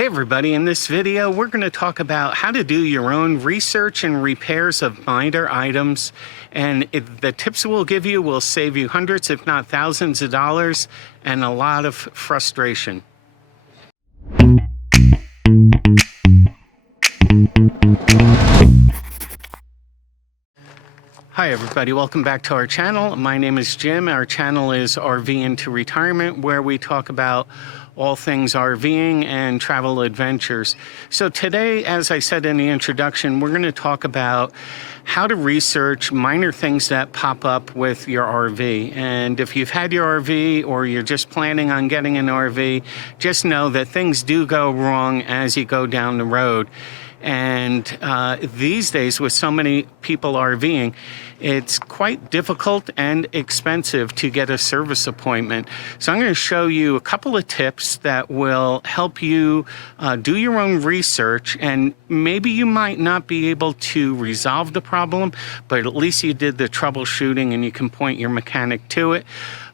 Hey everybody, in this video we're going to talk about how to do your own research and repairs of minor items, and the tips we'll give you will save you hundreds if not thousands of dollars and a lot of frustration. Hi everybody, welcome back to our channel. My name is Jim. Our channel is RVIntoRetirement, where we talk about all things RVing and travel adventures. So today, as I said in the introduction, we're going to talk about how to research minor things that pop up with your RV. And if you've had your RV or you're just planning on getting an RV, just know that things do go wrong as you go down the road. And these days, with so many people RVing, it's quite difficult and expensive to get a service appointment. So I'm going to show you a couple of tips that will help you do your own research, and maybe you might not be able to resolve the problem, but at least you did the troubleshooting and you can point your mechanic to it.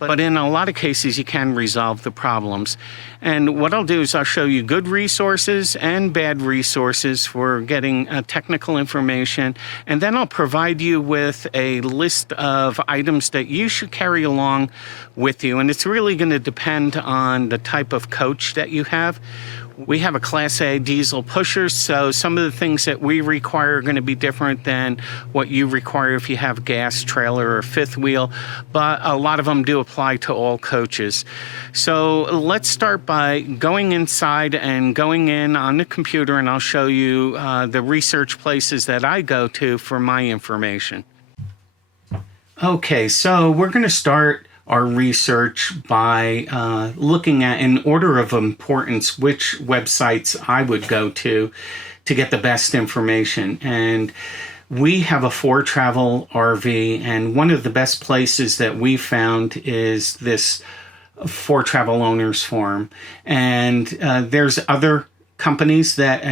But in a lot of cases, you can resolve the problems. And what I'll do is I'll show you good resources and bad resources for getting technical information. And then I'll provide you with a list of items that you should carry along with you. And it's really going to depend on the type of coach that you have. We have a Class A diesel pusher, so some of the things that we require are going to be different than what you require if you have a gas trailer or fifth wheel, but a lot of them do apply to all coaches. So let's start by going inside and going in on the computer, and I'll show you the research places that I go to for my information. Okay, so we're going to start our research by looking at, in order of importance, which websites I would go to get the best information. And we have a Foretravel RV, and one of the best places that we found is this Foretravel Owners Forum. And there's other companies that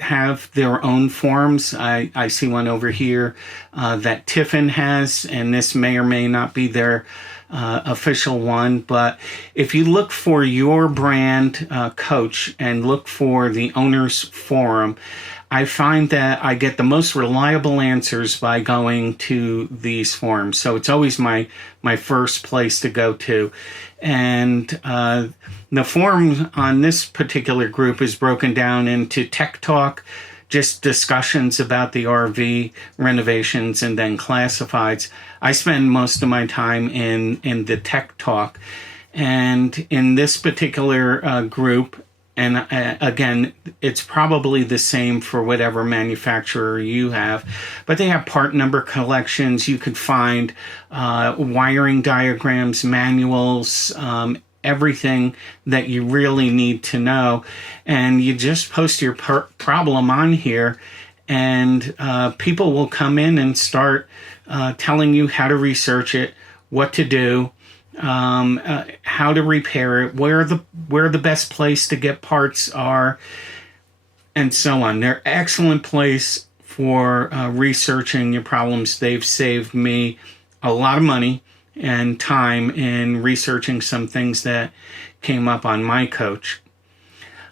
have their own forums. I see one over here that Tiffin has, and this may or may not be their official one, but if you look for your brand coach and look for the Owners Forum, I find that I get the most reliable answers by going to these forums. So it's always my first place to go to. And the forum on this particular group is broken down into Tech Talk, just discussions about the RV renovations, and then classifieds. I spend most of my time in the Tech Talk. And in this particular group, and again, it's probably the same for whatever manufacturer you have, but they have part number collections. You could find wiring diagrams, manuals, everything that you really need to know. And you just post your problem on here, and people will come in and start telling you how to research it, what to do, how to repair it, where the best place to get parts are, and so on. They're an excellent place for researching your problems. They've saved me a lot of money and time in researching some things that came up on my coach.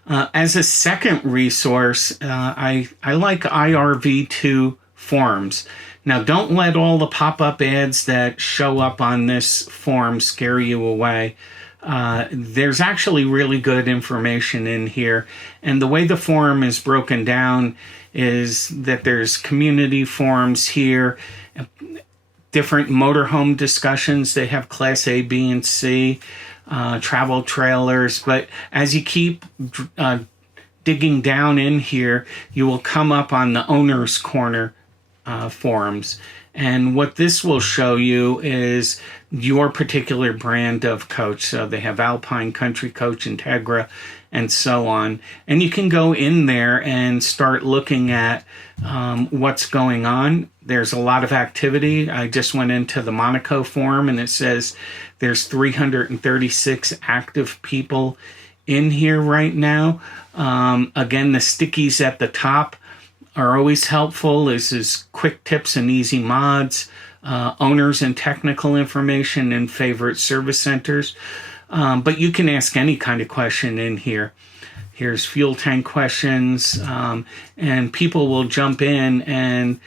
As a second resource, I like IRV2 forums. Now, don't let all the pop-up ads that show up on this forum scare you away. There's actually really good information in here. And the way the forum is broken down is that there's community forums here, different motorhome discussions. They have Class A, B, and C, travel trailers. But as you keep digging down in here, you will come up on the Owner's Corner forums. And what this will show you is your particular brand of coach. So they have Alpine, Country Coach, Integra, and so on. And you can go in there and start looking at what's going on. There's a lot of activity. I just went into the Monaco forum, and it says there's 336 active people in here right now. Again, the stickies at the top are always helpful. This is quick tips and easy mods, owners and technical information, and favorite service centers. But you can ask any kind of question in here. here's fuel tank questions, and people will jump in and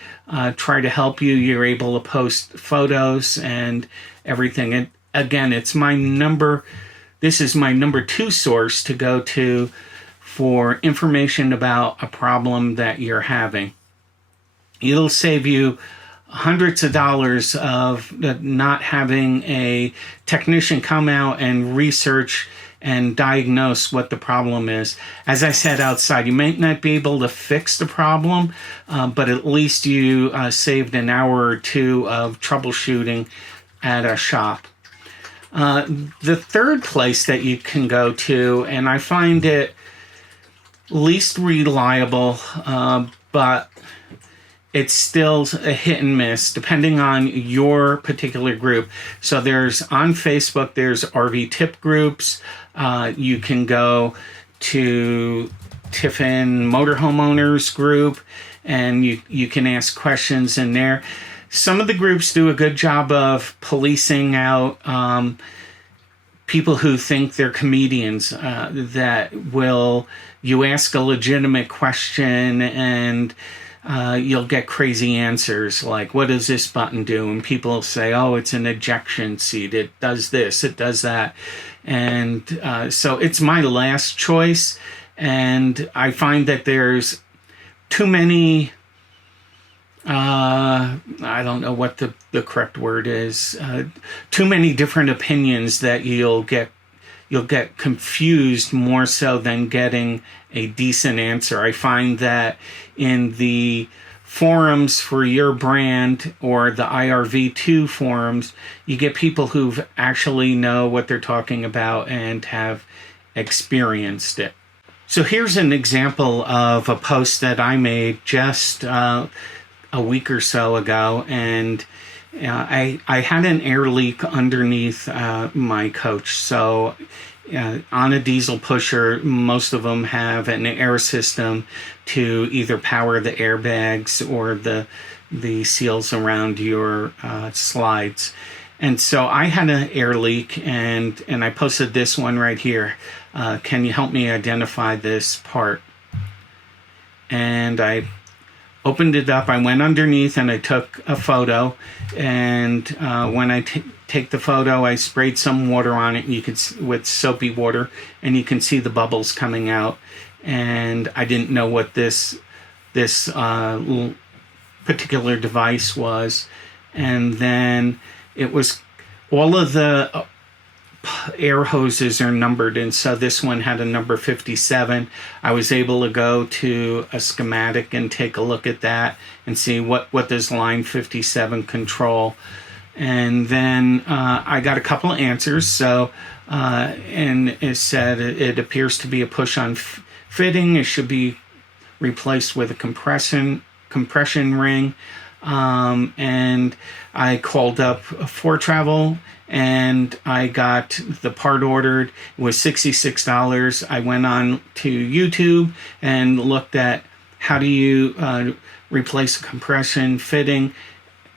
try to help you. You're able to post photos and everything. And again, this is my number 2 source to go to for information about a problem that you're having. It'll save you hundreds of dollars of not having a technician come out and research and diagnose what the problem is. As I said outside, you may not be able to fix the problem, but at least you saved an hour or 2 of troubleshooting at a shop. The third place that you can go to, and I find it least reliable, but it's still a hit and miss depending on your particular group. So there's on Facebook, there's RV tip groups. You can go to Tiffin Motorhome Owners group, and you can ask questions in there. Some of the groups do a good job of policing out people who think they're comedians, that you ask a legitimate question and you'll get crazy answers like, what does this button do? And people say, oh, it's an ejection seat. It does this, it does that. And so it's my last choice. And I find that there's too many, I don't know what the correct word is, too many different opinions that you'll get confused more so than getting a decent answer. I find that in the forums for your brand or the IRV2 forums, you get people who actually know what they're talking about and have experienced it. So here's an example of a post that I made just a week or so ago, and I had an air leak underneath my coach. So on a diesel pusher, most of them have an air system to either power the airbags or the seals around your slides. And so I had an air leak, and I posted this one right here. Can you help me identify this part? And I opened it up. I went underneath and I took a photo. And when I take the photo, I sprayed some water on it, and with soapy water, and you can see the bubbles coming out. And I didn't know what this particular device was. And then it was all of the air hoses are numbered, and so this one had a number 57. I was able to go to a schematic and take a look at that and see what does line 57 control. And then I got a couple of answers. So and it said it appears to be a push-on fitting. It should be replaced with a compression ring. And I called up Foretravel, and I got the part ordered. It was $66. I went on to YouTube and looked at how do you replace a compression fitting.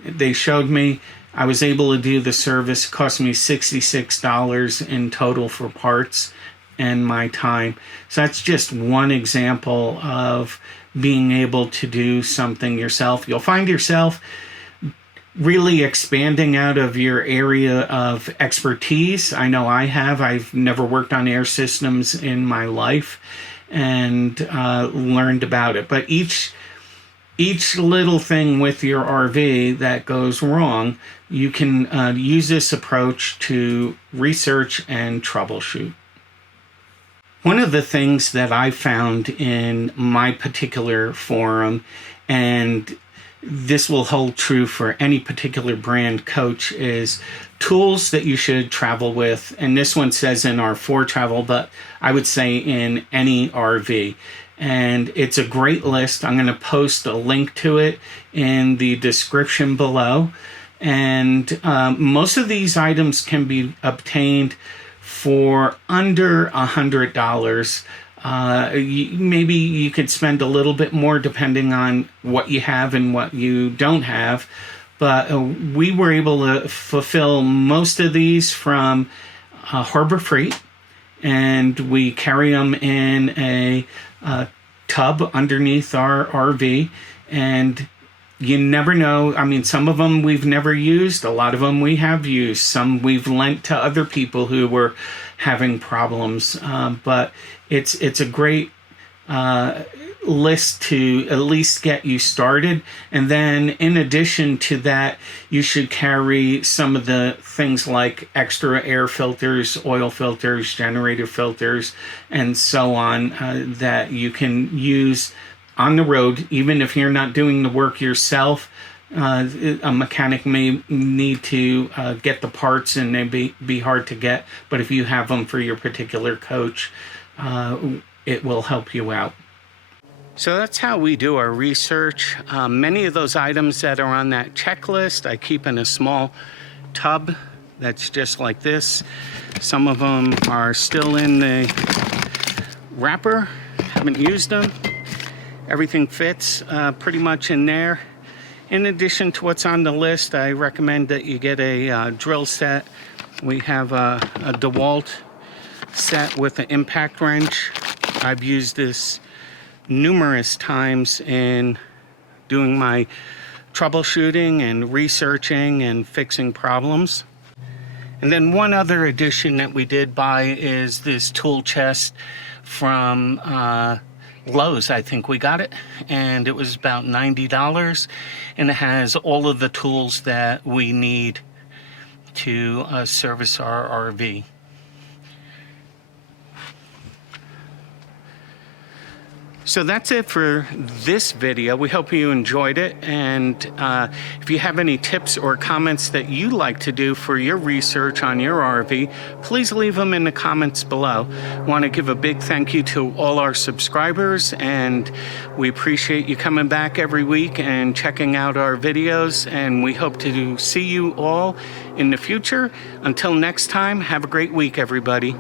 They showed me. I was able to do the service. It cost me $66 in total for parts and my time. So that's just one example of being able to do something yourself. You'll find yourself really expanding out of your area of expertise. I know I have. I've never worked on air systems in my life and learned about it. But each little thing with your RV that goes wrong, you can use this approach to research and troubleshoot. One of the things that I found in my particular forum, and this will hold true for any particular brand coach, is tools that you should travel with. And this one says in our Foretravel, but I would say in any RV. And it's a great list. I'm going to post a link to it in the description below. And most of these items can be obtained for under $100. Maybe you could spend a little bit more depending on what you have and what you don't have. But we were able to fulfill most of these from Harbor Freight and we carry them in a tub underneath our RV. And you never know. I mean, some of them we've never used. A lot of them we have used. Some we've lent to other people who were having problems. But it's a great list to at least get you started. And then in addition to that, you should carry some of the things like extra air filters, oil filters, generator filters, and so on, that you can use on the road. Even if you're not doing the work yourself, a mechanic may need to get the parts, and they be hard to get, but if you have them for your particular coach, it will help you out. So that's how we do our research. Many of those items that are on that checklist, I keep in a small tub that's just like this. Some of them are still in the wrapper, haven't used them. Everything fits pretty much in there. In addition to what's on the list, I recommend that you get a drill set. We have a DeWalt set with an impact wrench. I've used this numerous times in doing my troubleshooting and researching and fixing problems. And then one other addition that we did buy is this tool chest from Lowe's. I think we got it, and it was about $90, and it has all of the tools that we need to service our RV. So that's it for this video. We hope you enjoyed it, and if you have any tips or comments that you like to do for your research on your RV, please leave them in the comments below. I want to give a big thank you to all our subscribers, and we appreciate you coming back every week and checking out our videos, and we hope to see you all in the future. Until next time, have a great week, everybody.